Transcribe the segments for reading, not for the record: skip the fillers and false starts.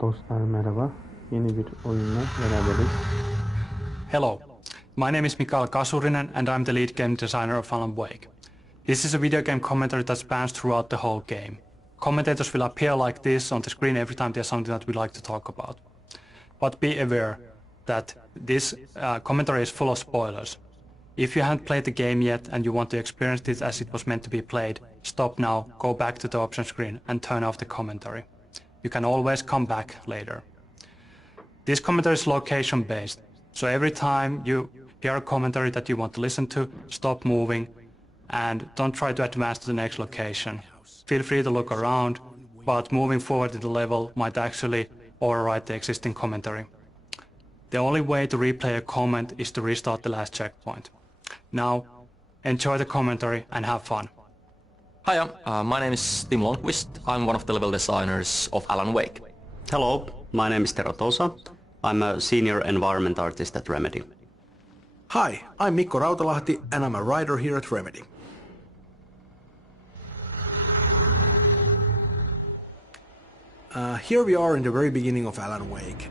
Dostlar merhaba. Yeni bir oyunla beraberiz. Hello, my name is Mikael Kasurinen and I'm the lead game designer of alanwake. This is a video game commentary that spans throughout the whole game. Commentators will appear like this on the screen every time there's something that we like to talk about. But be aware that this commentary is full of spoilers. If you haven't played the game yet and you want to experience it as it was meant to be played, stop now, go back to the option screen and turn off the commentary. You can always come back later. This commentary is location based, so every time you hear a commentary that you want to listen to, stop moving and don't try to advance to the next location. Feel free to look around, but moving forward in the level might actually override the existing commentary. The only way to replay a comment is to restart the last checkpoint. Now, enjoy the commentary and have fun. Hiya, my name is Tim Lundqvist. I'm one of the level designers of alanwake. Hello, my name is Tero Tosa. I'm a senior environment artist at Remedy. Hi, I'm Mikko Rautalahti and I'm a writer here at Remedy. Here we are in the very beginning of Alan Wake.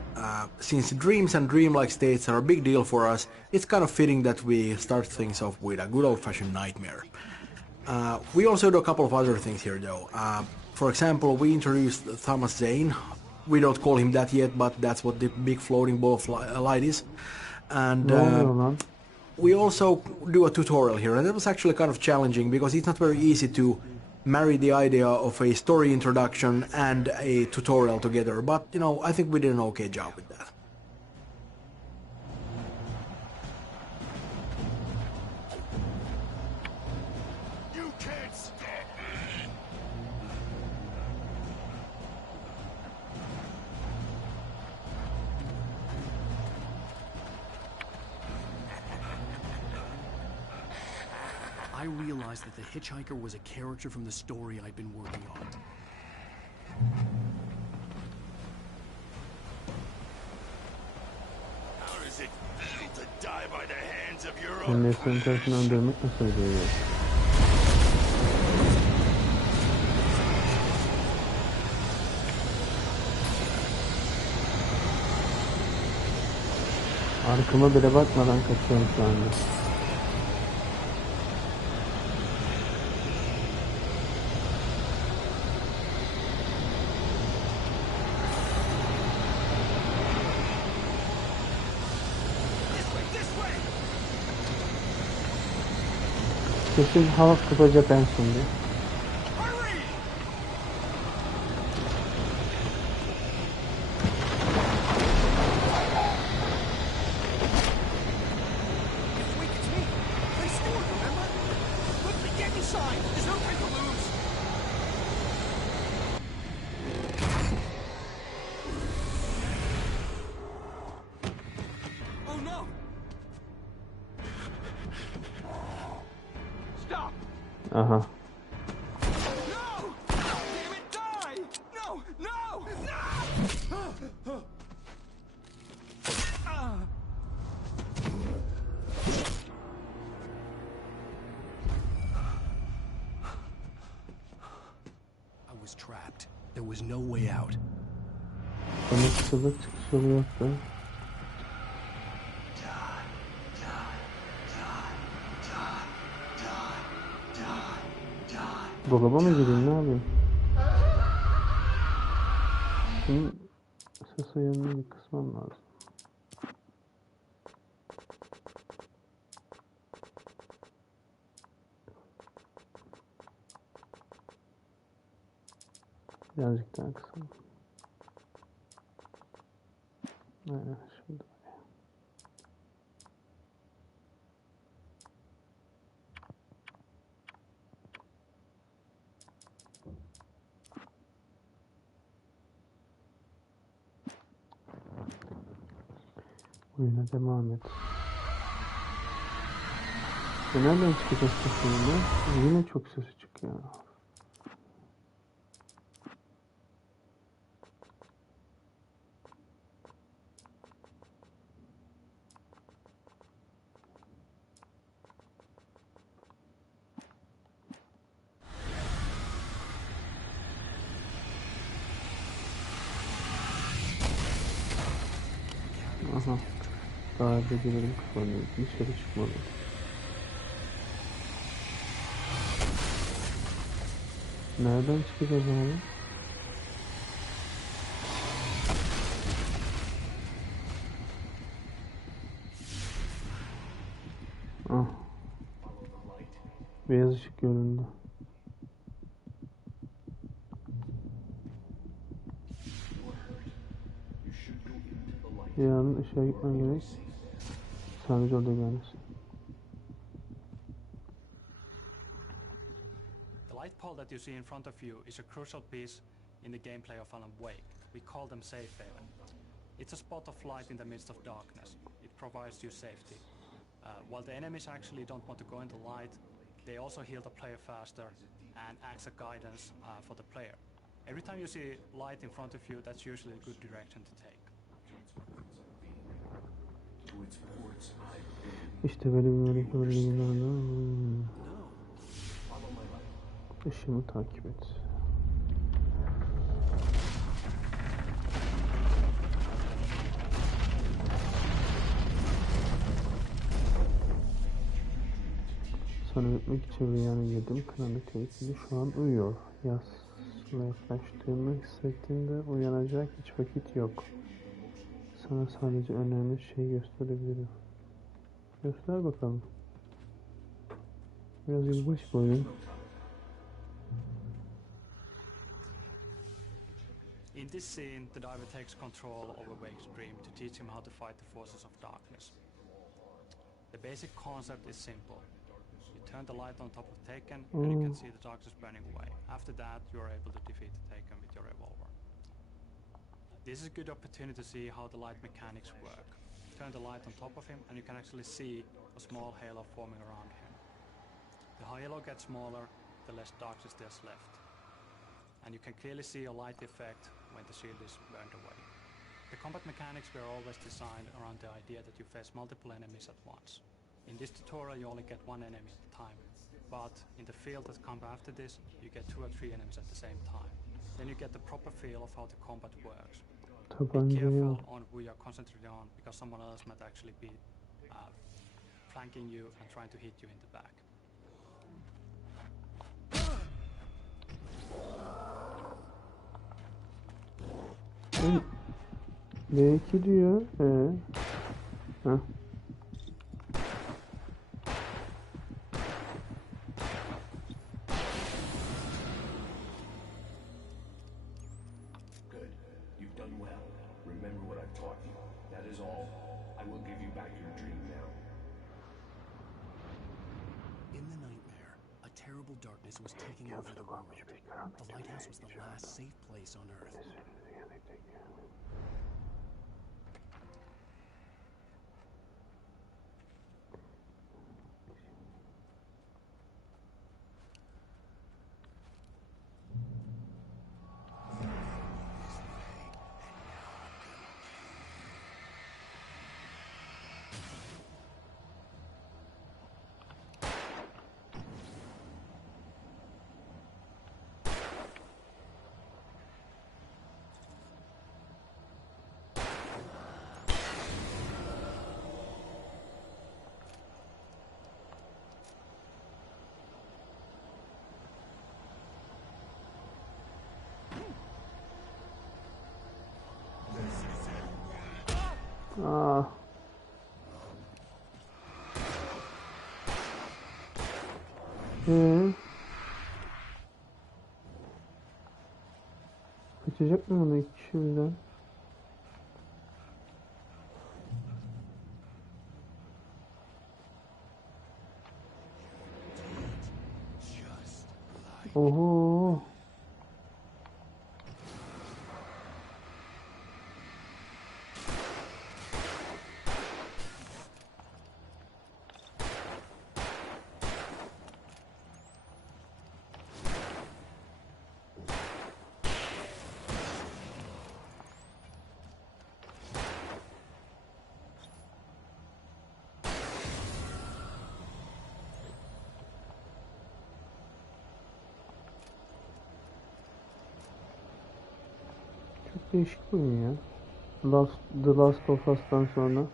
Since dreams and dreamlike states are a big deal for us, it's kind of fitting that we start things off with a good old-fashioned nightmare. We also do a couple of other things here though. For example, we introduced Thomas Zane. We don't call him that yet, but that's what the big floating ball of light is. And we also do a tutorial here, and that was actually kind of challenging because it's not very easy to marry the idea of a story introduction and a tutorial together, but you know, I think we did an okay job with that. You can't stop me! I realized that the hitchhiker was a character from the story I'd been working on. How does it feel to die by the hands of your Senin own? resmin tarafından dönmek nasıl oluyor? Arkama bile bakmadan kaçıyorum şu anda. Kesin hava tutacak en sonunda. Aha. I was trapped. There was no way out. Sana kısalık çıkış yolu yoktu. Dolaba mı gireyim, ne yapayım? Şunun ses ayarını bir kısmam lazım. Birazcık daha kısalım. Aynen şimdi. Oyuna devam et. Nereden çıkacağız şimdi? Yine çok sesi çıkıyor. Aha. Darbecilerim kapanıyor. Dışarı çıkmalı. Nereden çıkacağız abi? Ah. Beyaz ışık göründü. Yarın ışığa gitmem gerek. Sadece orada gelmesin. The light pole that you see in front of you is a crucial piece in the gameplay of Alan Wake. We call them safe haven. It's a spot of light in the midst of darkness. It provides you safety. While the enemies actually don't want to go in the light, they also heal the player faster and acts as guidance for the player. Every time you see light in front of you, that's usually a good direction to take. İşte böyle bir bölümlerden ışığımı takip et. Sana öpmek için rüyana girdim. Karanlık tehlikeli şu an uyuyor. Yasla yaklaştığımı hissettiğinde uyanacak hiç vakit yok. Sana sadece önemli şey gösterebilirim. Göster bakalım. Biraz ilginç bir oyun. In this scene, the diver takes control over Wake's dream to teach him how to fight the forces of darkness. The basic concept is simple. You turn the light on top of Taken and you can see the darkness burning away. After that, you are able to defeat the Taken with your revolver. This is a good opportunity to see how the light mechanics work. Turn the light on top of him and you can actually see a small halo forming around him. The halo gets smaller, the less darkness there's left. And you can clearly see a light effect when the shield is burned away. The combat mechanics were always designed around the idea that you face multiple enemies at once. In this tutorial you only get one enemy at a time, but in the field that comes after this you get 2 or 3 enemies at the same time. Then you get the proper feel of how the combat works. Be careful on who you're concentrating on, because someone else might actually be flanking you and trying to hit you in the back. B2 diyor. Heh. Good. You've done well. Remember what I've taught you. That is all. I will give you back your dream now. In the nightmare, a terrible darkness was taking over the world. The lighthouse was the last safe place on Earth. Ah. Kaçacak mı bunu 2 kişi birden? Oho. Çok değişik bir oyun ya. The Last of Us'tan sonra.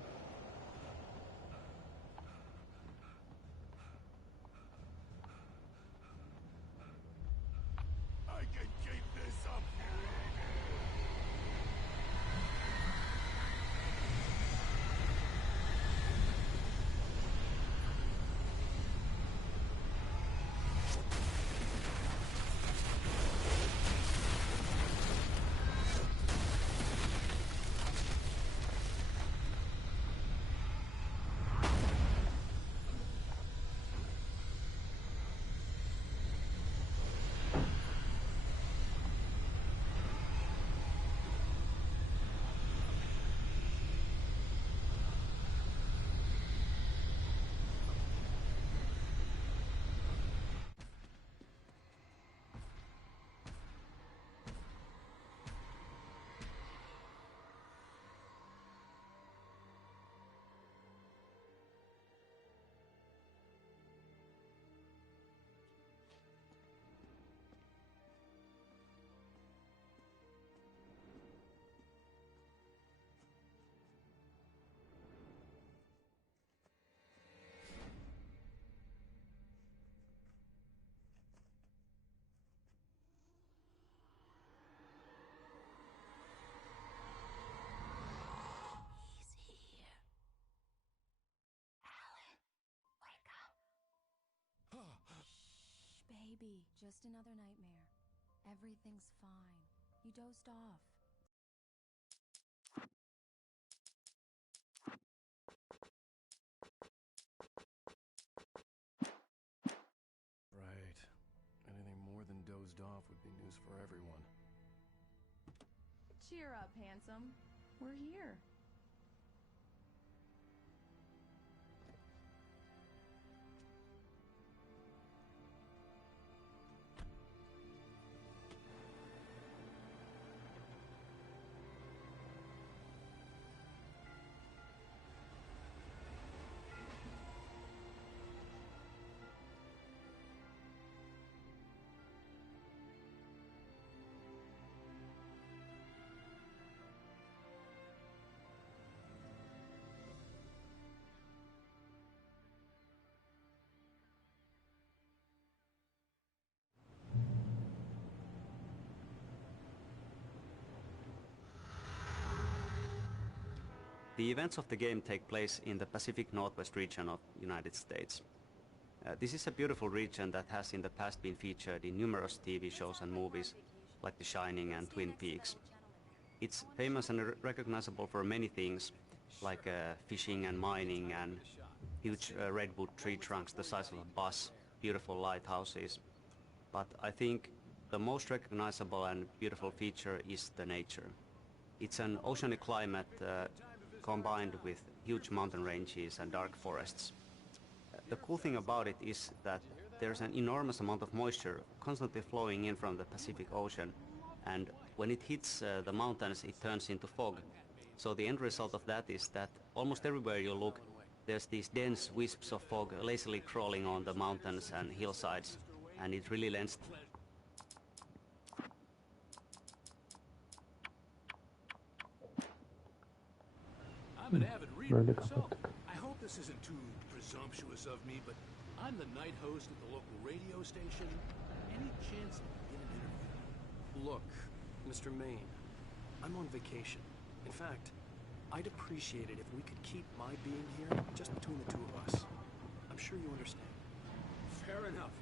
Baby, just another nightmare. Everything's fine. You dozed off. Right. Anything more than dozed off would be news for everyone. Cheer up, handsome. We're here. The events of the game take place in the Pacific Northwest region of the United States. This is a beautiful region that has in the past been featured in numerous TV shows and movies like The Shining and Twin Peaks. It's famous and recognizable for many things like fishing and mining and huge redwood tree trunks the size of a bus, beautiful lighthouses. But I think the most recognizable and beautiful feature is the nature. It's an oceanic climate combined with huge mountain ranges and dark forests. The cool thing about it is that there's an enormous amount of moisture constantly flowing in from the Pacific Ocean, and when it hits the mountains it turns into fog. So the end result of that is that almost everywhere you look there's these dense wisps of fog lazily crawling on the mountains and hillsides, and it really lends I'm an avid reader myself. I hope this isn't too presumptuous of me, but I'm the night host at the local radio station. Any chance to get an interview? Look, Mr. Maine, I'm on vacation. In fact, I'd appreciate it if we could keep my being here just between the two of us. I'm sure you understand. Fair enough.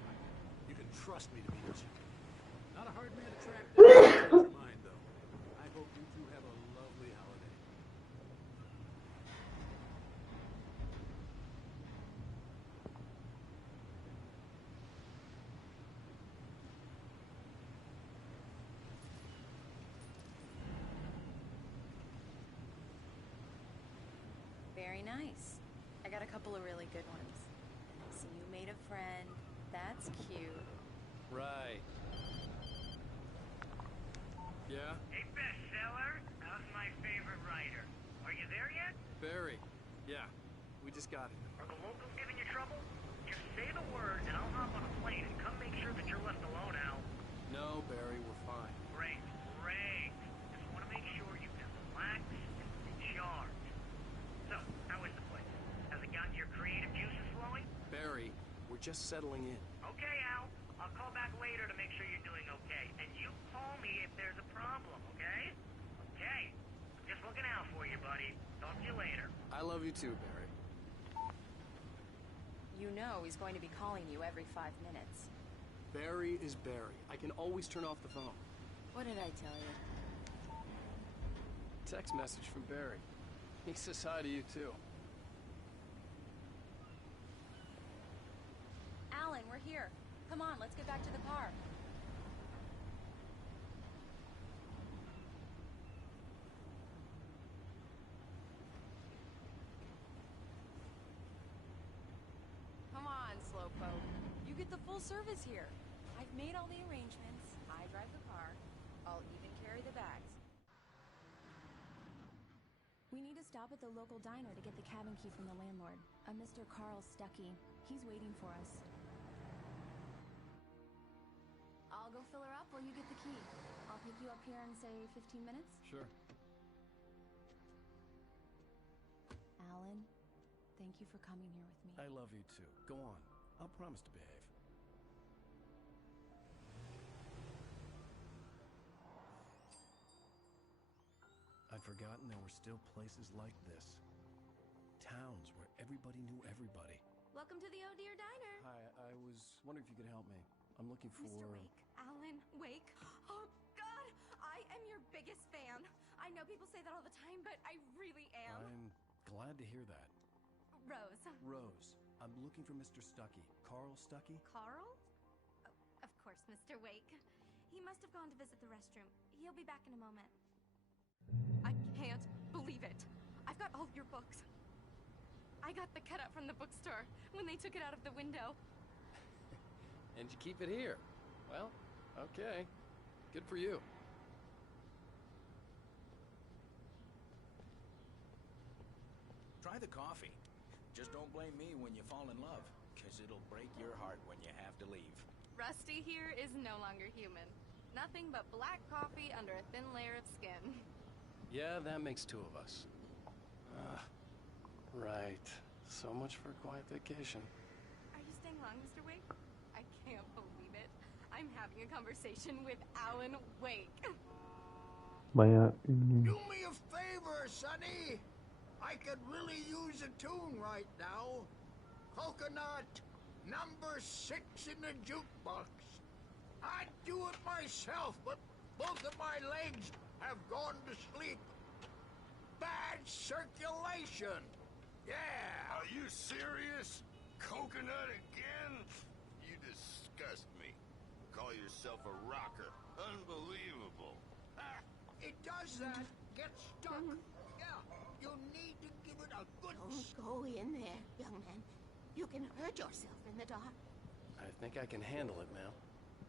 You can trust me to be with you. Not a hard man to track down. Change your mind, though. I hope you two have a lovely holiday. Very nice. I got a couple of really good ones. So you made a friend. That's cute. Right. Yeah? Hey, bestseller, how's my favorite writer? Are you there yet? Barry. Yeah. We just got it. Are the locals giving you trouble? Just say the word and I'll hop on a plane and come make sure that you're left alone, Al. No, Barry, we're fine. Great, great. Just want to make sure you can relax just settling in. Okay, Al. I'll call back later to make sure you're doing okay. And you call me if there's a problem, okay? Okay. Just looking out for you, buddy. Talk to you later. I love you too, Barry. You know he's going to be calling you every 5 minutes. Barry is Barry. I can always turn off the phone. What did I tell you? Text message from Barry. He says hi to you too. Alan, we're here. Come on, let's get back to the car. Come on, Slowpoke. You get the full service here. I've made all the arrangements. I drive the car. I'll even carry the bags. We need to stop at the local diner to get the cabin key from the landlord, a Mr. Carl Stuckey. He's waiting for us. I'll go fill her up while you get the key. I'll pick you up here in, say, 15 minutes? Sure. Alan, thank you for coming here with me. I love you too. Go on. I'll promise to behave. I'd forgotten there were still places like this. Towns where everybody knew everybody. Welcome to the Oh Dear Diner. Hi, I was wondering if you could help me. I'm looking for... Mr. Wake. Alan Wake. Oh, God! I am your biggest fan. I know people say that all the time, but I really am. I'm glad to hear that. Rose. Rose, I'm looking for Mr. Stuckey. Carl Stuckey? Carl? Oh, of course, Mr. Wake. He must have gone to visit the restroom. He'll be back in a moment. I can't believe it. I've got all of your books. I got the cutout from the bookstore when they took it out of the window. And you keep it here. Well, okay. Good for you. Try the coffee. Just don't blame me when you fall in love, because it'll break your heart when you have to leave. Rusty here is no longer human. Nothing but black coffee under a thin layer of skin. Yeah, that makes two of us. Right. So much for a quiet vacation. Are you staying long, Mr. Wake? I can't believe it. I'm having a conversation with Alan Wake. Bayağı ünlü. Do me a favor, Sonny. I could really use a tune right now. Coconut, number 6 in the jukebox. I'd do it myself, but both of my legs have gone to sleep. Bad circulation. Yeah. Are you serious? Coconut again? You disgust me. Call yourself a rocker. Unbelievable. It does that. Get stuck. Yeah. You need to give it a good... Don't go in there, young man. You can hurt yourself in the dark. I think I can handle it, ma'am.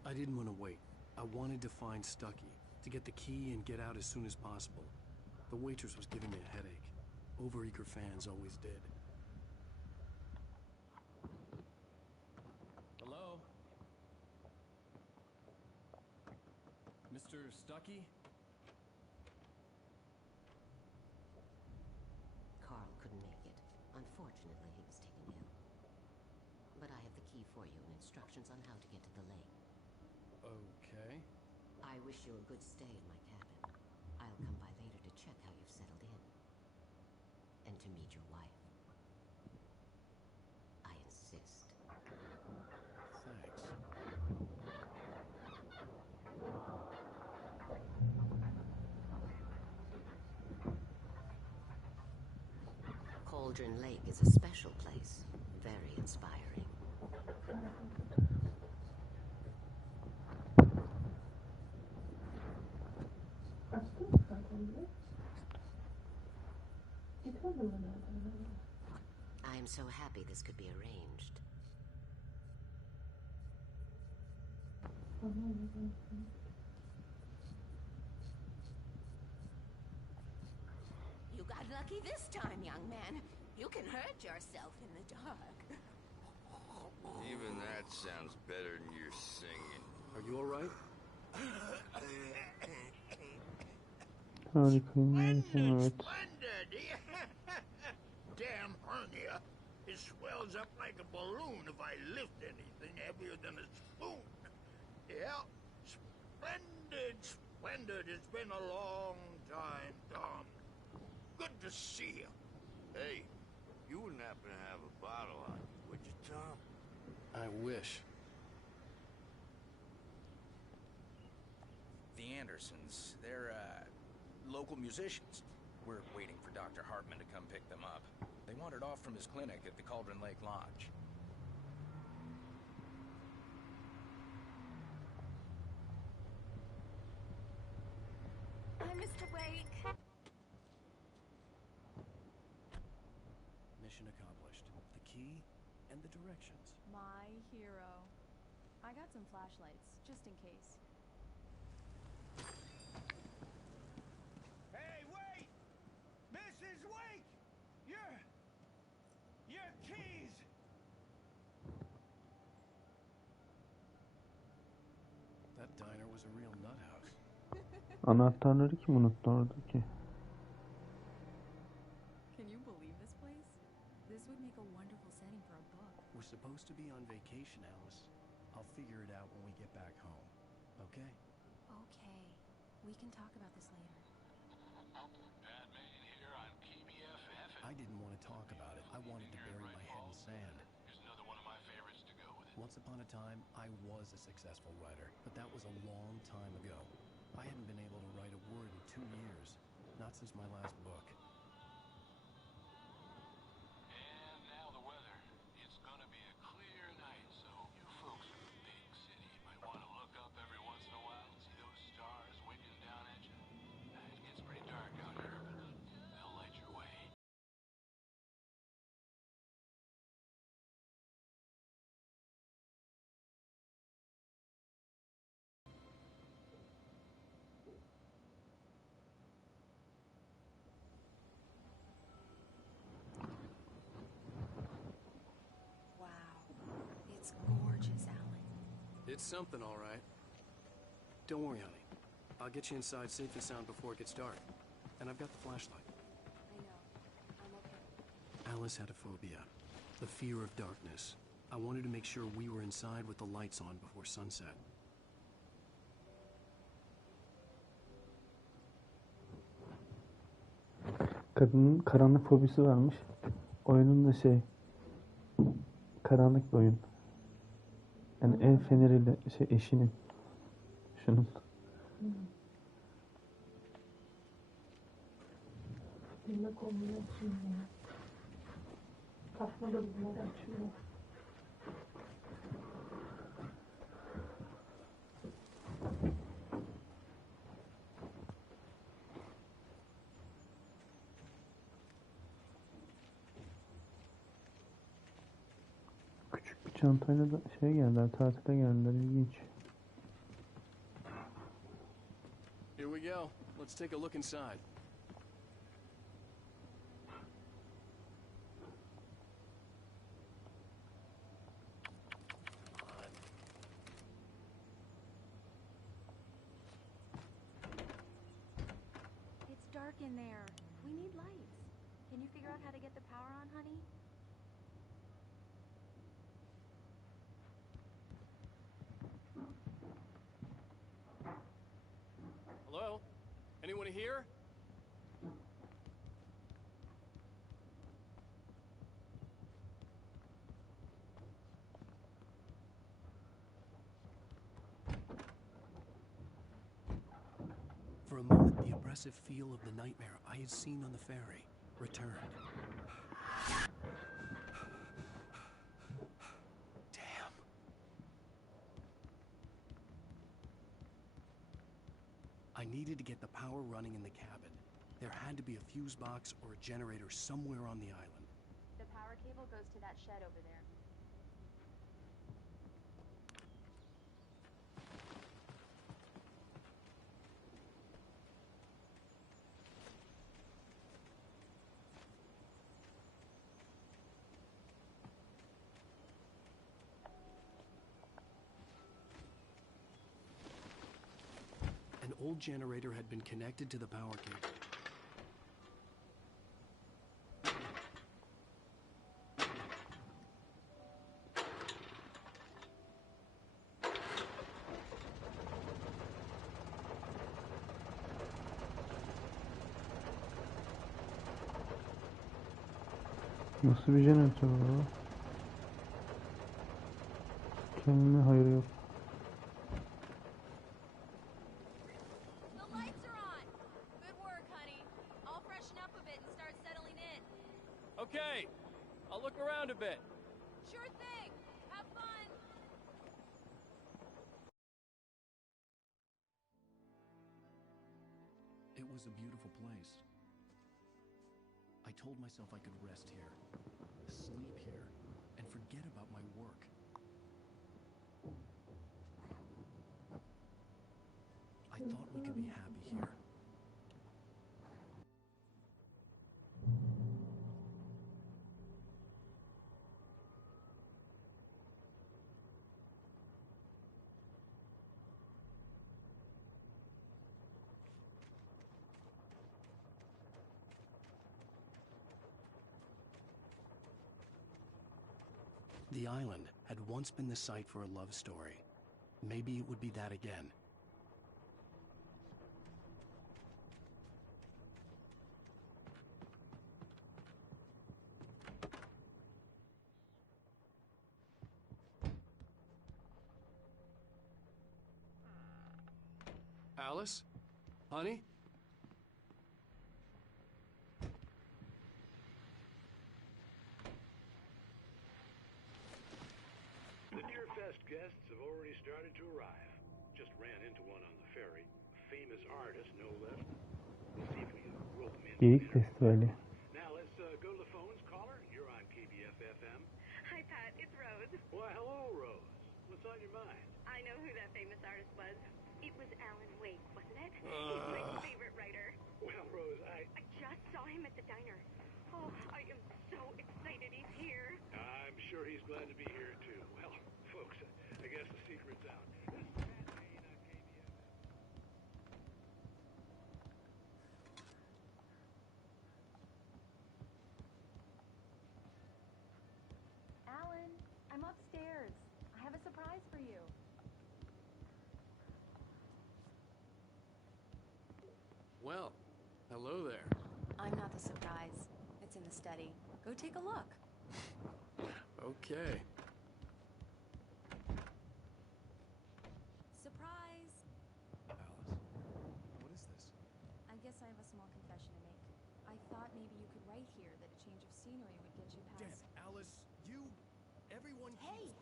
I didn't want to wait. I wanted to find Stuckey, to get the key and get out as soon as possible. The waitress was giving me a headache. Overeager fans always did. Hello? Mr. Stuckey? Carl couldn't make it. Unfortunately, he was taken ill. But I have the key for you and instructions on how to get to the lake. Okay. I wish you a good stay in my cabin. I'll come by later to check how you've settled in. And to meet your wife. I insist. Thanks. Cauldron Lake is a special place. Very inspiring. I'm so happy this could be arranged. You got lucky this time, young man. You can hurt yourself in the dark. Even that sounds better than your singing. Are you all right? Harikayım. Evet. Splendid. Damn hernia. It swells up like a balloon if I lift anything heavier than a spoon. Yeah, splendid, splendid. It's been a long time, Tom. Good to see you. Hey, you wouldn't happen to have a bottle on you, would you, Tom? I wish. The Andersons, they're, local musicians. We're waiting for Dr. Hartman to come pick them up. They wandered off from his clinic at the Cauldron Lake Lodge. Hi, Mr. Wake. Mission accomplished. The key and the directions. My hero. I got some flashlights, just in case. Hey, wait! Mrs. Wake! Your keys! That diner was a real nut house. Anahtarları kim unuttu oradaki? Can you believe this place? This would make a wonderful setting for a book. We're supposed to be on vacation, Alice. I'll figure it out when we get back home. Okay? Okay. We can talk about this later. I didn't want to talk about it. I wanted to bury my head in sand. Here's another one of my favorites to go with it. Once upon a time, I was a successful writer, but that was a long time ago. I hadn't been able to write a word in 2 years. Not since my last book. And now the weather. It's gonna be a clear night, so you folks in the big city might want to look up every once in a while and see those stars winking down at you. It gets pretty dark out here, but they'll light your way. Wow. It's gorgeous, Alan. It's something, all right. Don't worry, honey. I'll get you inside safe and sound before it gets dark. And I've got the flashlight. I know. I'm okay. Alice had a phobia. The fear of darkness. I wanted to make sure we were inside with the lights on before sunset. Kadının karanlık fobisi varmış. Oyunun da karanlık bir oyun. Yani el feneriyle eşinin. Şunun. Bununla konuyu açayım ya. Takma da bunları açmıyor. Küçük bir çantayla da geldiler, tatile geldiler, ilginç. Here we go. Let's take a look inside. It's dark in there. We need lights. Can you figure out how to get the power on, honey? Hello? Anyone here? For a moment, the oppressive feel of the nightmare I had seen on the ferry returned. Damn. I needed to get the power running in the cabin. There had to be a fuse box or a generator somewhere on the island. The power cable goes to that shed over there. An old generator had been connected to the power cable. Nasıl bir jeneratör o? Kendine hayır yok. The lights are on. Good work, honey. I'll freshen up a bit and start settling in. Okay, I'll look around a bit. Sure thing. Have fun. It was a beautiful place. I told myself I could rest here, sleep here, and forget about my work. I thought we could be happy here. The island had once been the site for a love story. Maybe it would be that again. Alice? Honey? The Deerfest guests have already started to arrive. Just ran into one on the ferry. A famous artist, no less. We'll see if we can roll them in. Geyik Festivali. Now let's go to the phones. Caller, you're on KBF-FM. Hi, Pat. It's Rose. Why, hello, Rose. What's on your mind? I know who that famous artist was. It was Alan Wake, wasn't it? He's my favorite writer. Well, Rose, I just saw him at the diner. Oh, I am so excited he's here. I'm sure he's glad to be here, too. Well, folks, I guess the secret's out. Alan, I'm upstairs. I have a surprise for you. Well, hello there. I'm not the surprise. It's in the study. Go take a look. Okay. Surprise! Alice, what is this? I guess I have a small confession to make. I thought maybe you could write here that a change of scenery would get you past... Damn, Alice, everyone... Hey!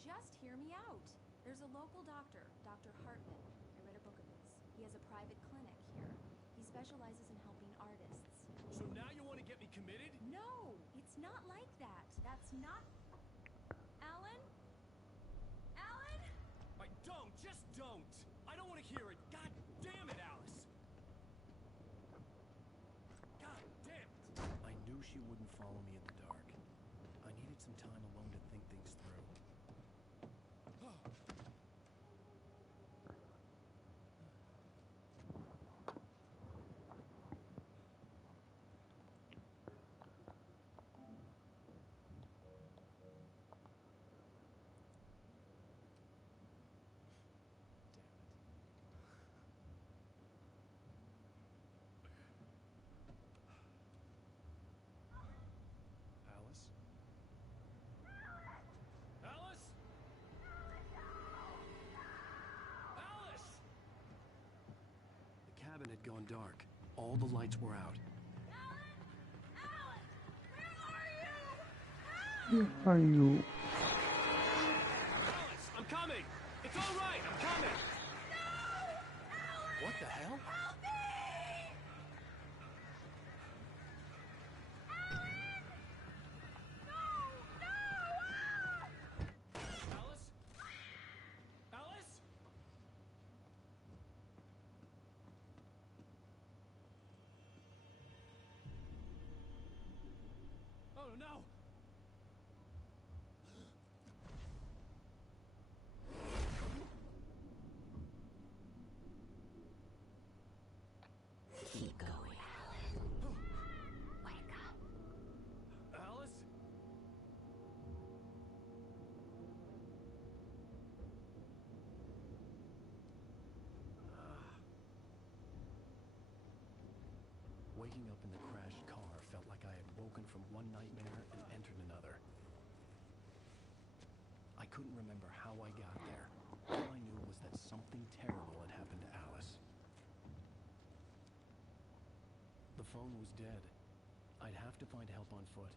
Just hear me out. There's a local doctor, Dr. Hartman. I read a book of his. He has a private clinic here. He specializes in helping artists. So now you want to get me committed? No! It's not like that. That's not... Alan? Alan? Just don't! I don't want to hear it! God damn it, Alice! God damn it! I knew she wouldn't follow me in the dark. I needed some time alone to think things through. Alice? Alice? Alice! The cabin had gone dark. All the lights were out. Where are you? Alice, I'm coming! It's all right, I'm coming! No! What the hell? Help me! Alice? Alice? Oh no! went from one nightmare and entered another. I couldn't remember how I got there. All I knew was that something terrible had happened to Alice. The phone was dead. I'd have to find help on foot.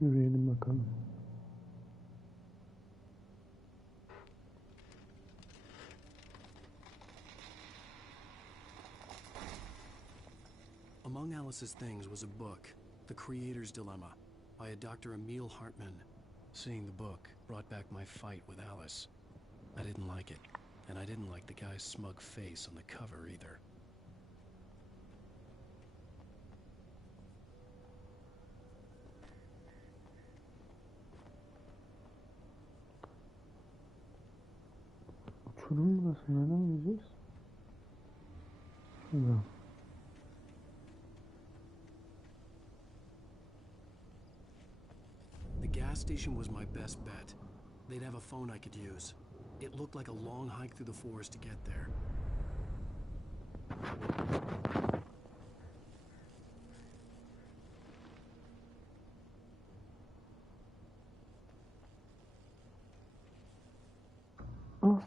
Yürüyelim bakalım. Among Alice's things was a book, The Creator's Dilemma, by a Dr. Emil Hartmann. Seeing the book brought back my fight with Alice. I didn't like it, and I didn't like the guy's smug face on the cover either. Uçurum burası. Nereden gideceğiz? Şuradan. The gas station was my best bet. They'd have a phone I could use. It looked like a long hike through the forest to get there. Ah,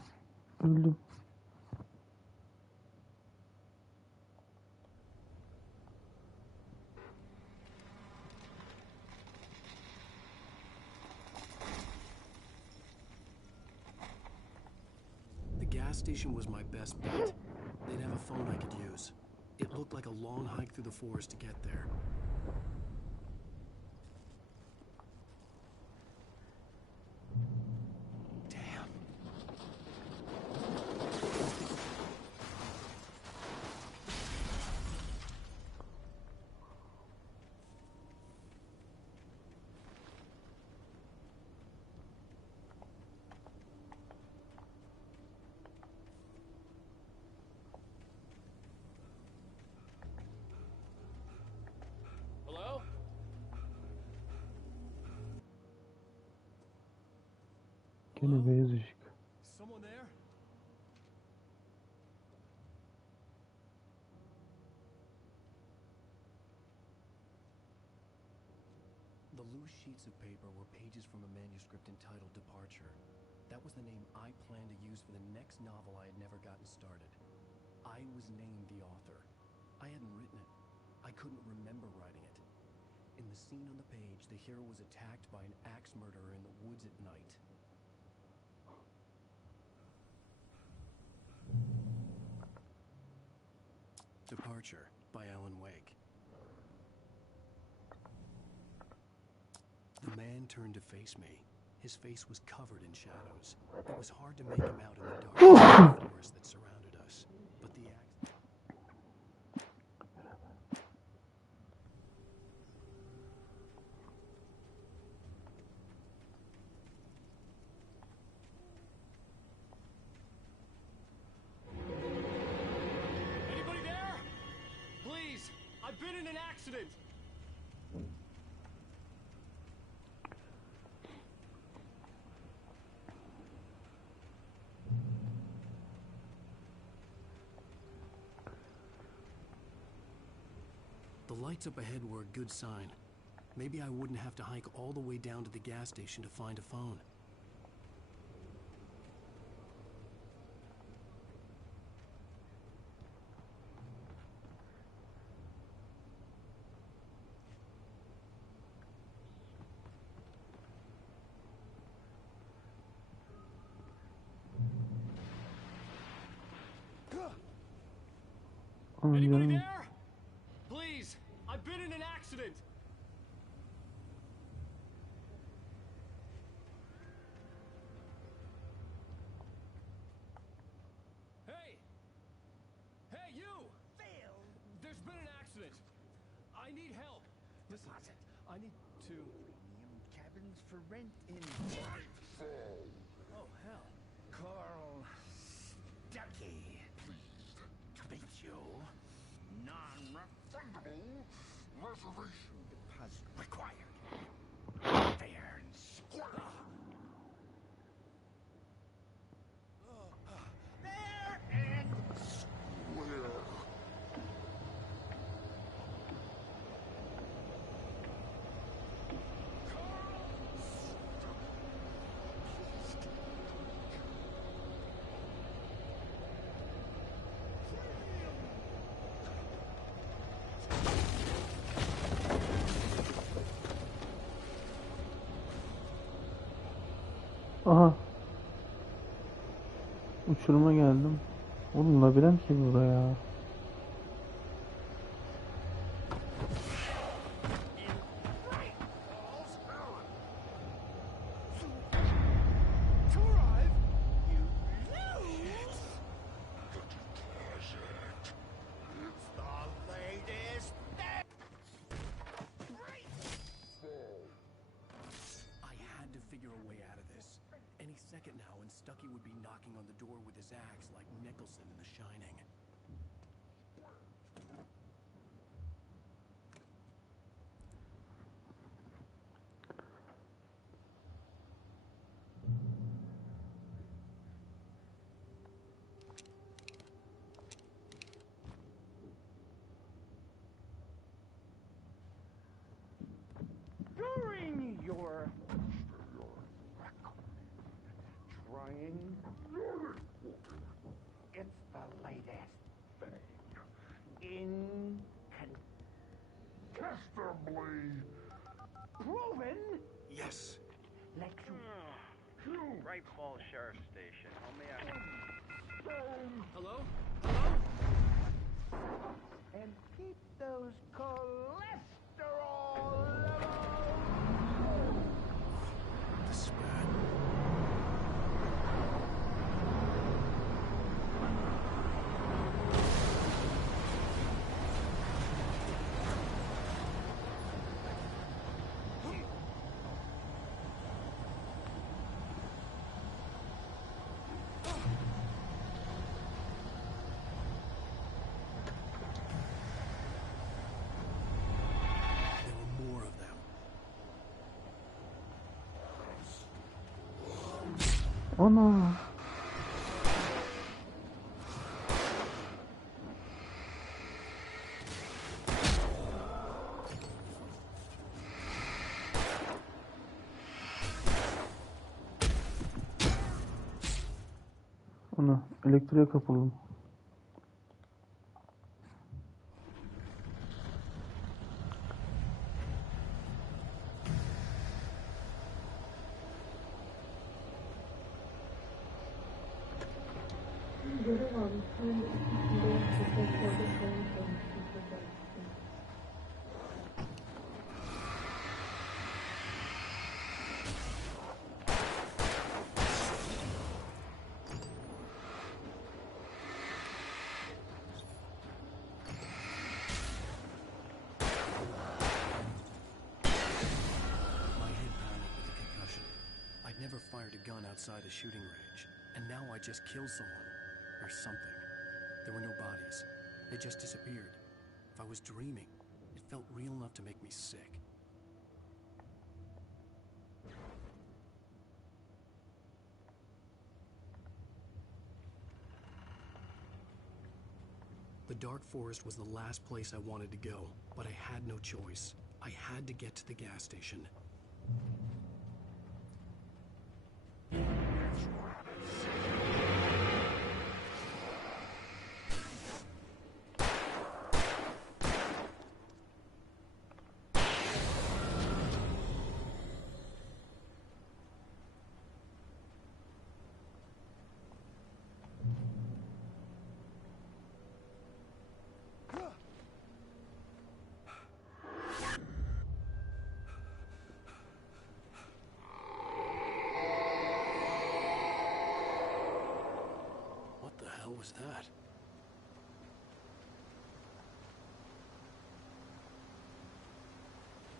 öldüm. The gas station was my best bet. They'd have a phone I could use. It looked like a long hike through the forest to get there. Hello? Gene beyaz ışık. Someone there? The loose sheets of paper were pages from a manuscript entitled Departure. That was the name I planned to use for the next novel I had never gotten started. I was named the author. I hadn't written it. I couldn't remember writing it. In the scene on the page, the hero was attacked by an axe murderer in the woods at night. Departure by Alan Wake. The man turned to face me. His face was covered in shadows. It was hard to make him out in the dark of the forest that surrounded us. But the axe... Anybody there? Please, I've been in an accident. The lights up ahead were a good sign. Maybe I wouldn't have to hike all the way down to the gas station to find a phone. Anybody there? Please, I've been in an accident. Hey! Hey, you! Phil! There's been an accident. I need help. Listen, I need to... Premium cabins for rent in... Oh, hell. Carl Stuckey. Pleased to meet you. Non-refundable reservation deposit required. Fair and square. Fair and square. Aha. Uçuruma geldim. Oğlum labirent ki buraya. Stucky would be knocking on the door with his axe like Nicholson in The Shining. During your trying, it's the latest thing. Incontestably proven. Yes. Lex. Right Falls Sheriff Station. How may I? Hello? And keep those cholesterol levels. The spat. Ana. Ana, elektriğe kapıldım. Görev almış. Sen de içinde yapacaklarda sayın. Never fired a gun outside a shooting range, and now I just killed someone, or something. There were no bodies. They just disappeared. If I was dreaming, it felt real enough to make me sick. The dark forest was the last place I wanted to go, but I had no choice. I had to get to the gas station. What was that?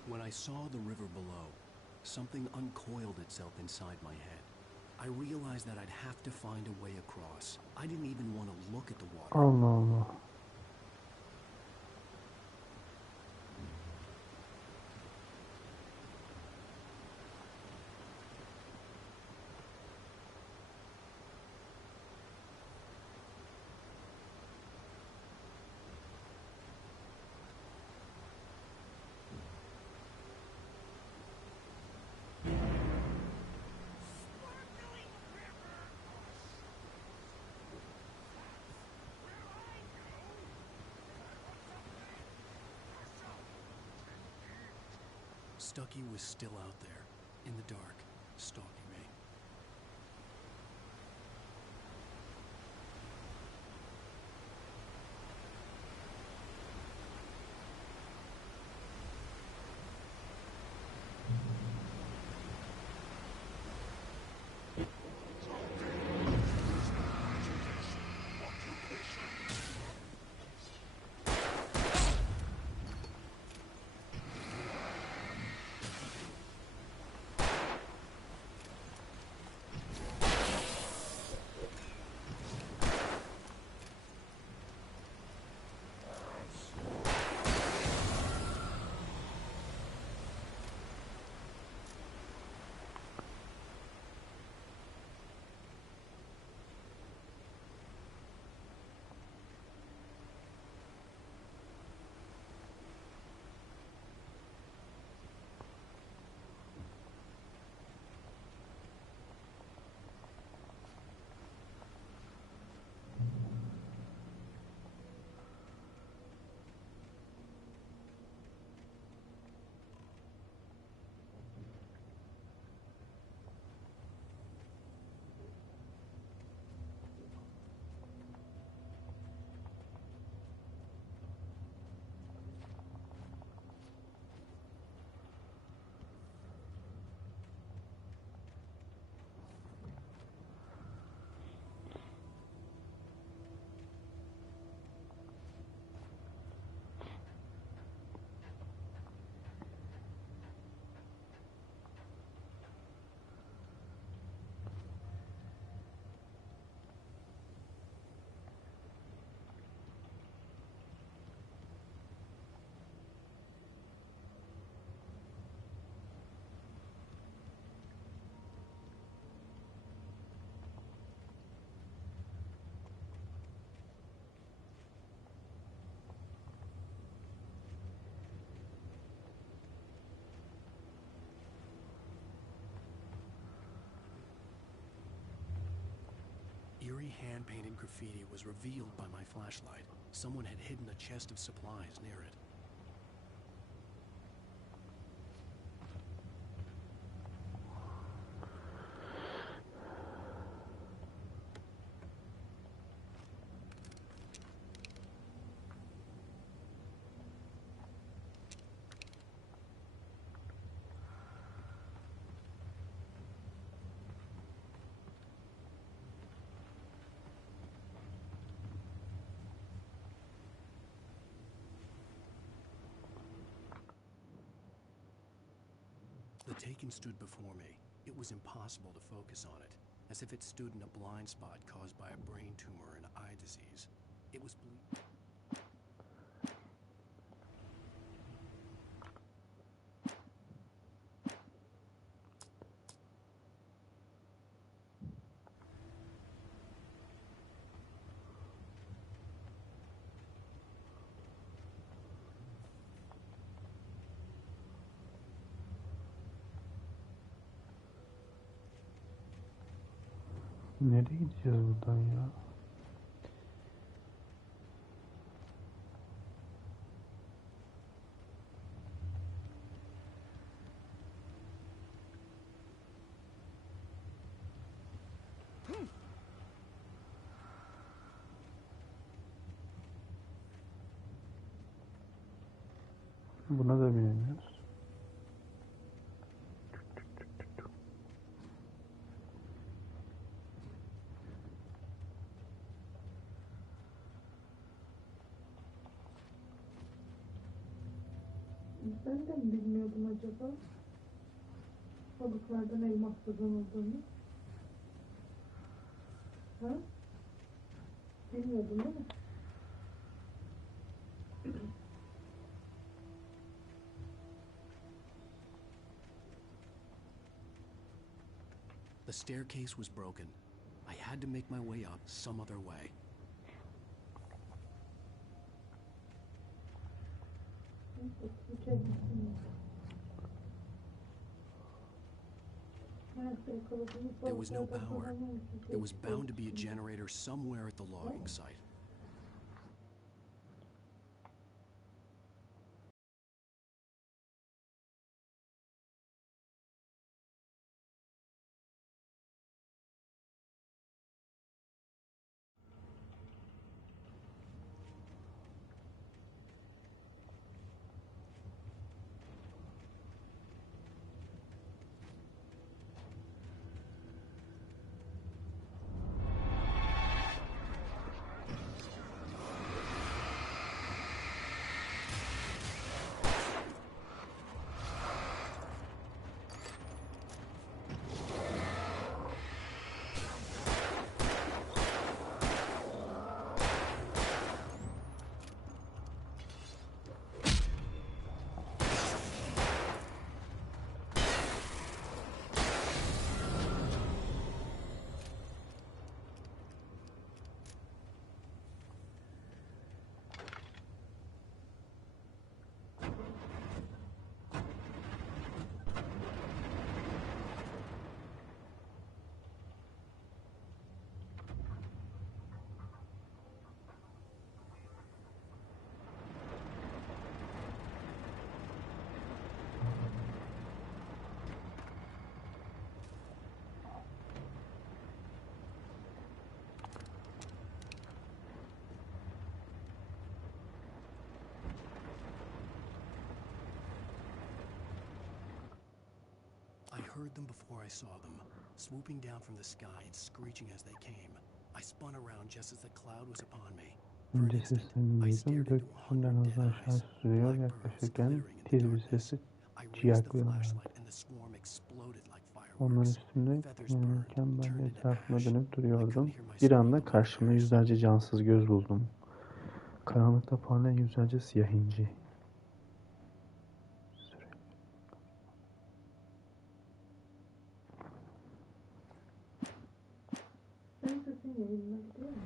When I saw the river below, something uncoiled itself inside my head. I realized that I'd have to find a way across. I didn't even want to look at the water. Allah Allah. Stucky was still out there, in the dark, stalking me. blurry hand-painted graffiti was revealed by my flashlight. Someone had hidden a chest of supplies near it. The taken stood before me. It was impossible to focus on it, as if it stood in a blind spot caused by a brain tumor and eye disease. It was Nereye gideceğiz buradan ya? Buna da binemiyoruz. Ben de mi bilmiyordum acaba? Balıklardan elmaslardan olduğunu. Ha? Bilmiyordum değil mi? The staircase was broken. I had to make my way up some other way. There was no power. There was bound to be a generator somewhere at the logging site. I heard them before I saw them, swooping down from the sky and screeching as they came. I spun around just as the cloud was upon me. Önce seslerini duydum. Gökyüzünden hızla aşağı süzülüyor. Yaklaşırken tiz bir sesi ciyaklıyorlardı. Onların üstünde kullanırken ben de etrafıma dönüp duruyordum. Bir anda karşımda yüzlerce cansız göz buldum. Karanlıkta parlayan yüzlerce siyah inci. Senin sesin yayınına gidiyor mu?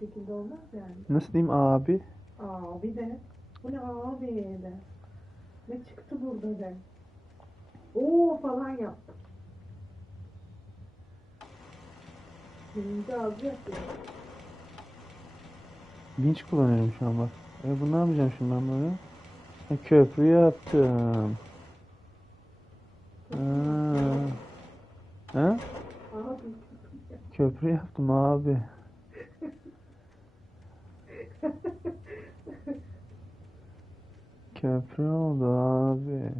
Bu şekilde olmaz yani. Nasıl diyeyim abi? Abi de. Bu ne abi de. Ne çıktı burada de. Oo falan yap. Birinci ağzı yapıyor. Vinç kullanıyorum şu an bak. Bu ne yapacağım şimdi ben böyle? Köprü yaptım. Ha? Abi. Köprü yaptım abi. Köprü oldu abi.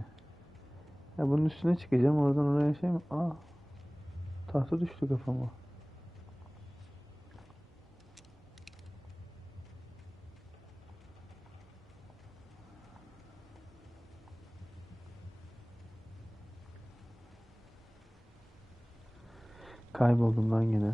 Ya bunun üstüne çıkacağım, oradan oraya şey mi? Tahta düştü kafama. Kayboldum lan yine.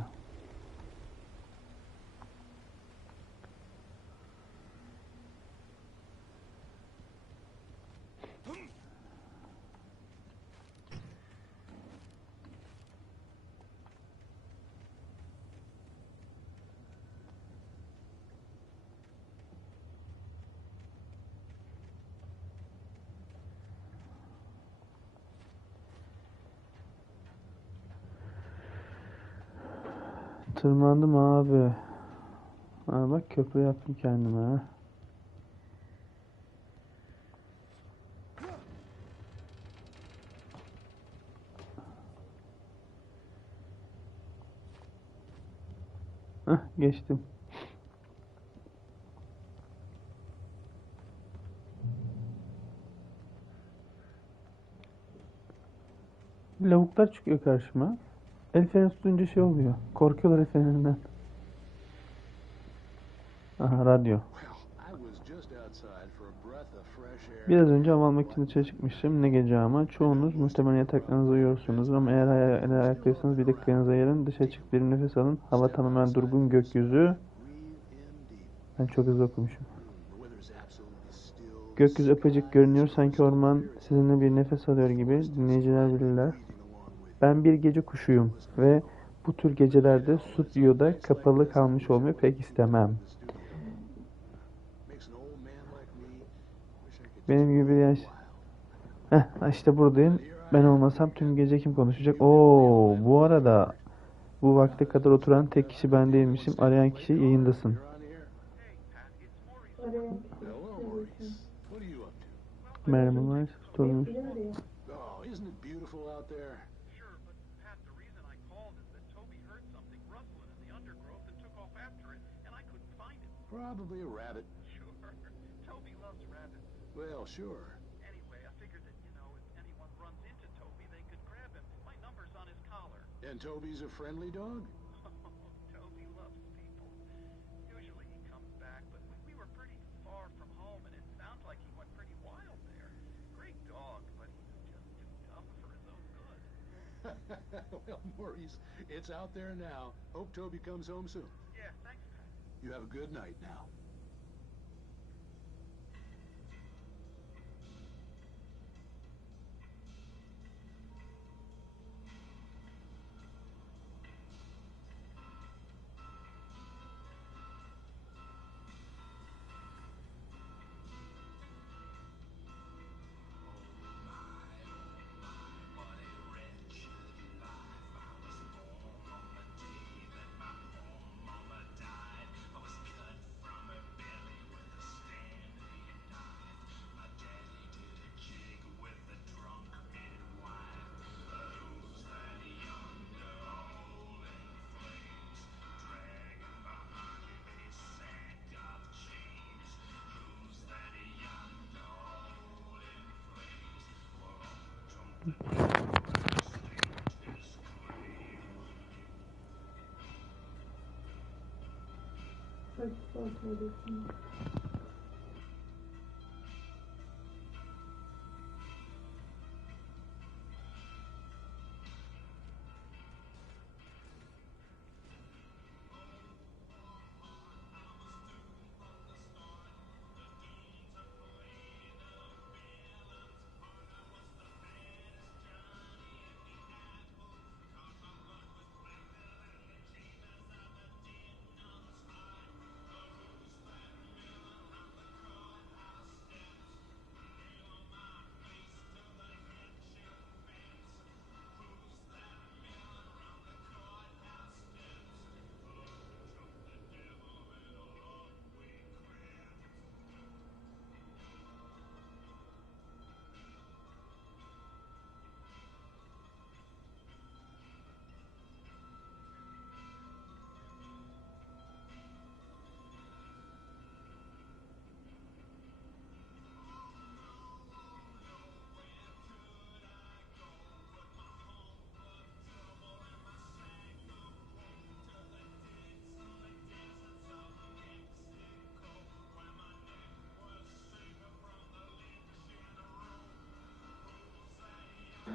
Tırmandım abi. Bak köprü yaptım kendime. Geçtim. Lavuklar çıkıyor karşıma. El freni tutunca şey oluyor. Korkuyorlar el freninden. Aha, radyo. Biraz önce hava almak için dışarı çıkmıştım. Ne gece ama. Çoğunuz muhtemelen yataklarınızda uyuyorsunuz ama eğer ayaktaysanız bir dakikanızı ayırın. Dışarı çıkıp bir nefes alın. Hava tamamen durgun, gökyüzü. Ben çok hızlı okumuşum. Gökyüzü öpecik görünüyor. Sanki orman sizinle bir nefes alıyor gibi. Dinleyiciler bilirler. Ben bir gece kuşuyum ve bu tür gecelerde stüdyoda kapalı kalmış olmayı pek istemem. Benim gibi bir yaş... işte buradayım. Ben olmasam tüm gece kim konuşacak? Bu arada bu vakte kadar oturan tek kişi ben değilmişim. Arayan kişi yayındasın. Merhabalar. Sorunuz. Probably a rabbit. Sure. Toby loves rabbits. Well, sure. Anyway, I figured that, if anyone runs into Toby, they could grab him. My number's on his collar. And Toby's a friendly dog? Toby loves people. Usually he comes back, but we were pretty far from home, and it sounds like he went pretty wild there. Great dog, but he was just too tough for his own good. Well, Maurice, it's out there now. Hope Toby comes home soon. Yeah, thanks, Pat. You have a good night now.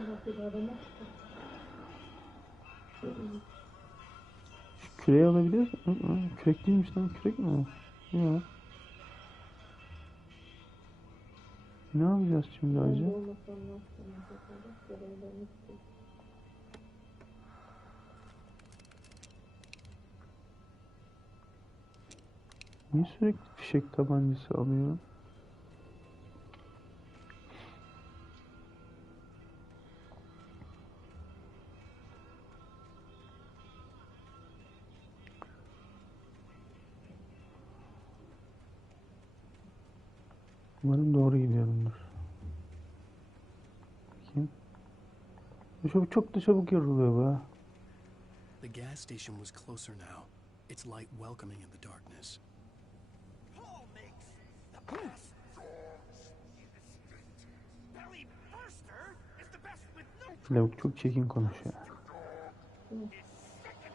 Burası da arama çıktı. Şu küreği alabilir miyim? Kürek değilmiş lan, kürek mi o? Ya. Ne yapacağız şimdi acaba? Niye sürekli fişek tabancası alıyor? Umarım doğru gidiyorumdur. Bakayım. Çok da çabuk yoruluyor be. The gas station was closer now. Its light welcoming in the darkness. Lavuk çok çirkin konuşuyor.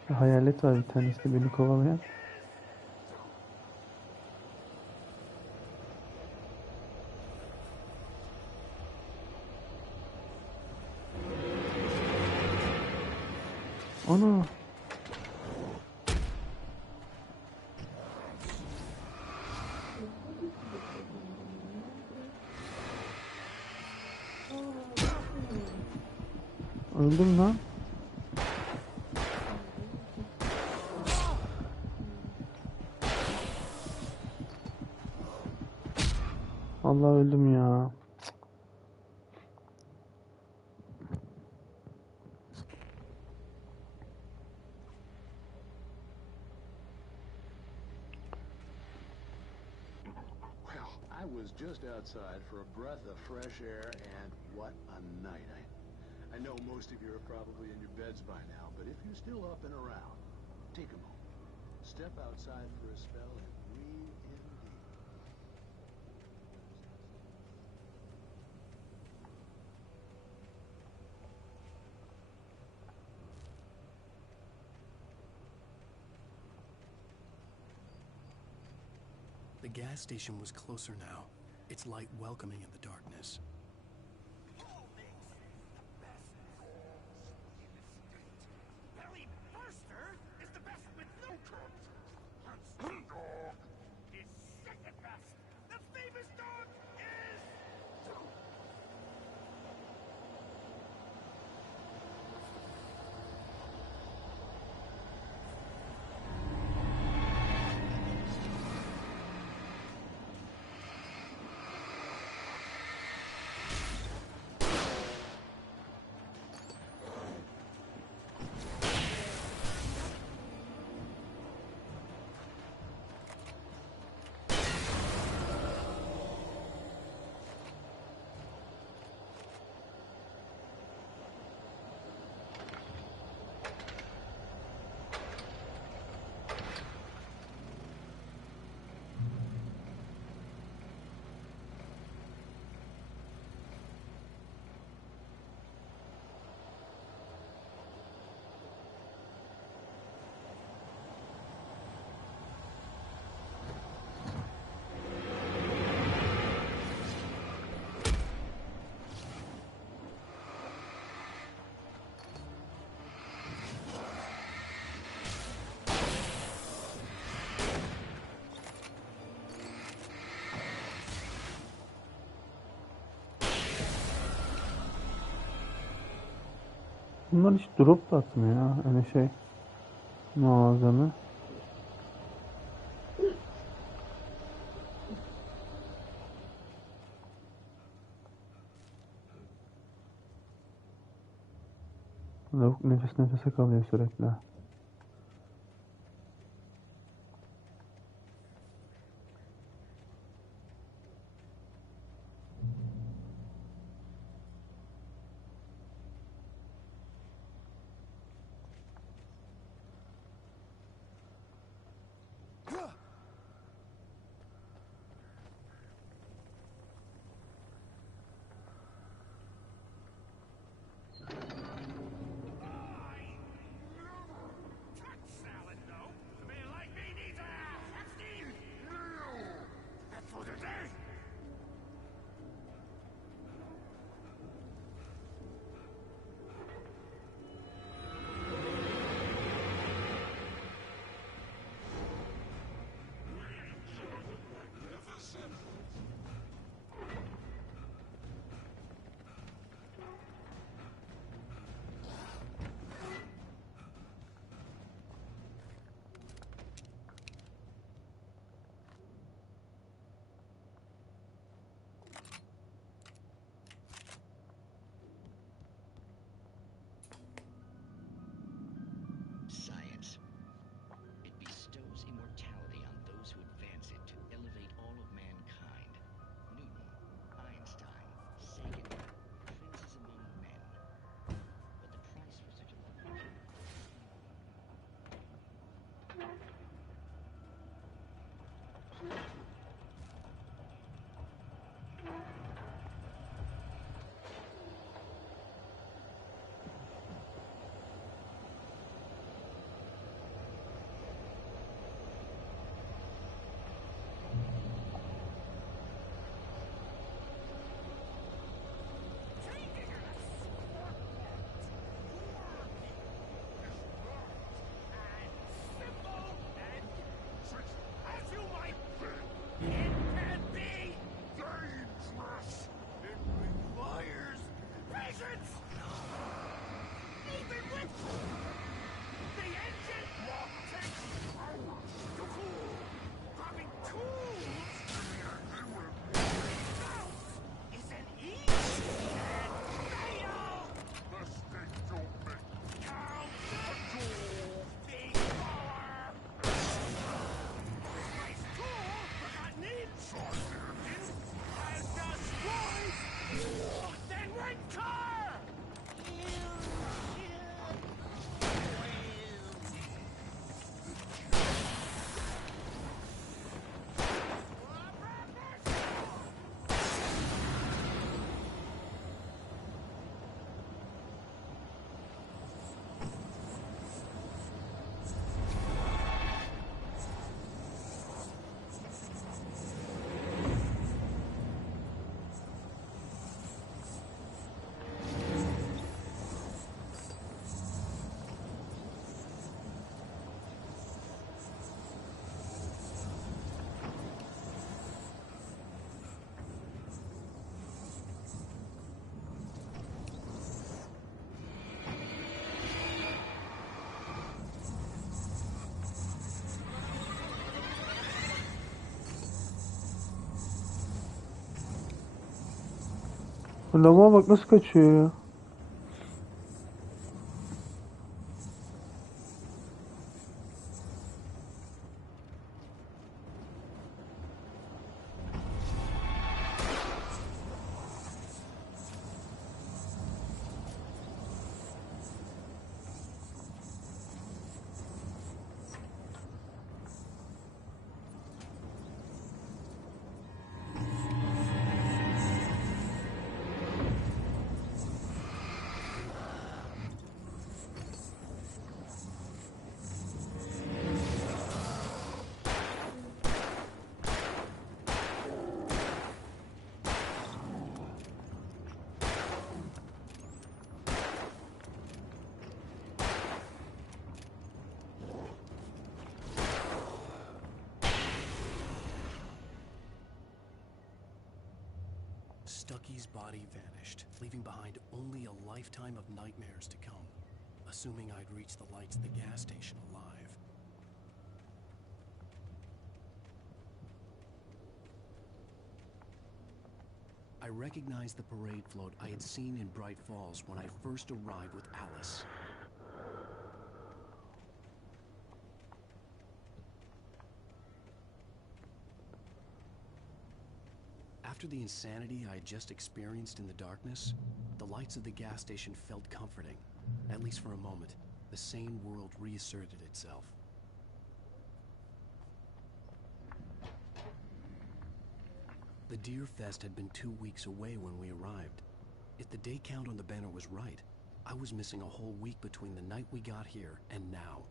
Hayalet var bir tanesi de beni kovalayan. Ana. Öldüm lan. Allah öldüm ya. I was just outside for a breath of fresh air, and what a night. I know most of you are probably in your beds by now, but if you're still up and around, take a moment. Step outside for a spell and breathe in deep. The gas station was closer now, its light welcoming in the darkness. Bunlar hiç drop da atmıyor ya. Hani şey malzeme. Lavuk nefes nefese kalıyor sürekli. Lavuğa bak nasıl kaçıyor ya. Stucky's body vanished, leaving behind only a lifetime of nightmares to come, assuming I'd reach the lights of the gas station alive. I recognized the parade float I had seen in Bright Falls when I first arrived with Alice. After the insanity I had just experienced in the darkness, the lights of the gas station felt comforting. At least for a moment, the sane world reasserted itself. The Deer Fest had been 2 weeks away when we arrived. If the day count on the banner was right, I was missing a whole week between the night we got here and now.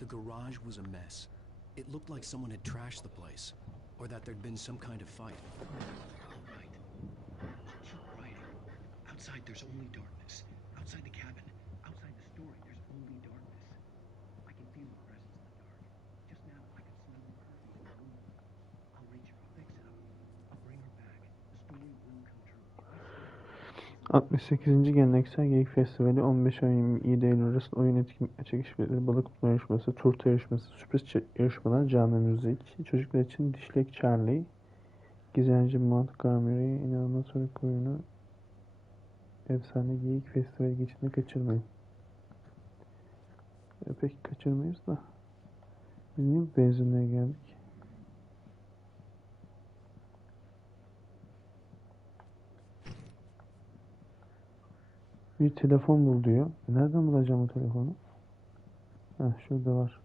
The garage was a mess. It looked like someone had trashed the place, or that there'd been some kind of fight. Outside, there's only darkness. Outside the cabin, outside the story, there's only darkness. I can feel a presence in the dark. Just now, I could smell the perfume in the room. I'll reach her, I'll fix it up. I'll bring her back. The story will come true. 68. Geleneksel Geyik Festivali 15-17 Eylül arasında oyun etkinlikleri, çekişmeleri, balık tutma yarışması, turta yarışması, sürpriz yarışmalar, canlı müzik, çocuklar için Dişlek Charlie, Gizemci Montgomery, inanılmaz çocuk oyunu, Efsane Geyik Festivali geçişini kaçırmayın. Peki kaçırmayız da. Biz niye bu benzinliğe geldik? Bir telefon bul diyor. Nereden bulacağım o telefonu? Heh, şurada var.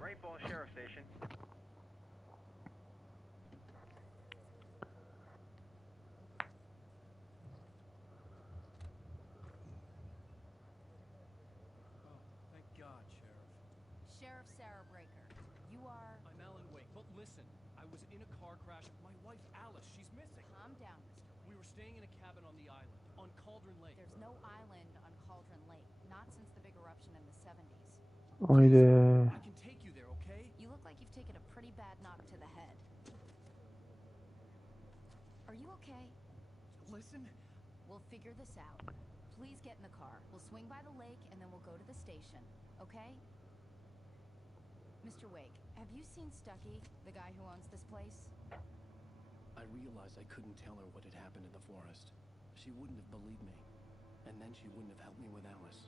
Great Falls Sheriff Station. Thank God, Sheriff. Sheriff Sarah Breaker, you are... I'm Alan Wake, but listen, I was in a car crash. My wife, Alice, she's missing. Calm down, Mr. Wake. We were staying in a cabin on the island, on Cauldron Lake. There's no island on Cauldron Lake, not since the big eruption in the 70s. Haydi. I can take you there, okay? You look like you've taken a pretty bad knock to the head. Are you okay? Listen. We'll figure this out. Please get in the car. We'll swing by the lake and then we'll go to the station, okay? Mr. Wake, have you seen Stucky, the guy who owns this place? I realized I couldn't tell her what had happened in the forest. She wouldn't have believed me. And then she wouldn't have helped me with Alice.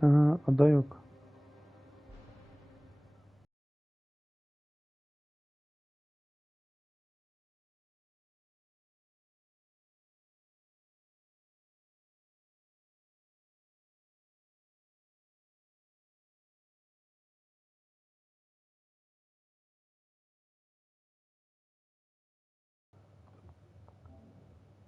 Ha, ada yok.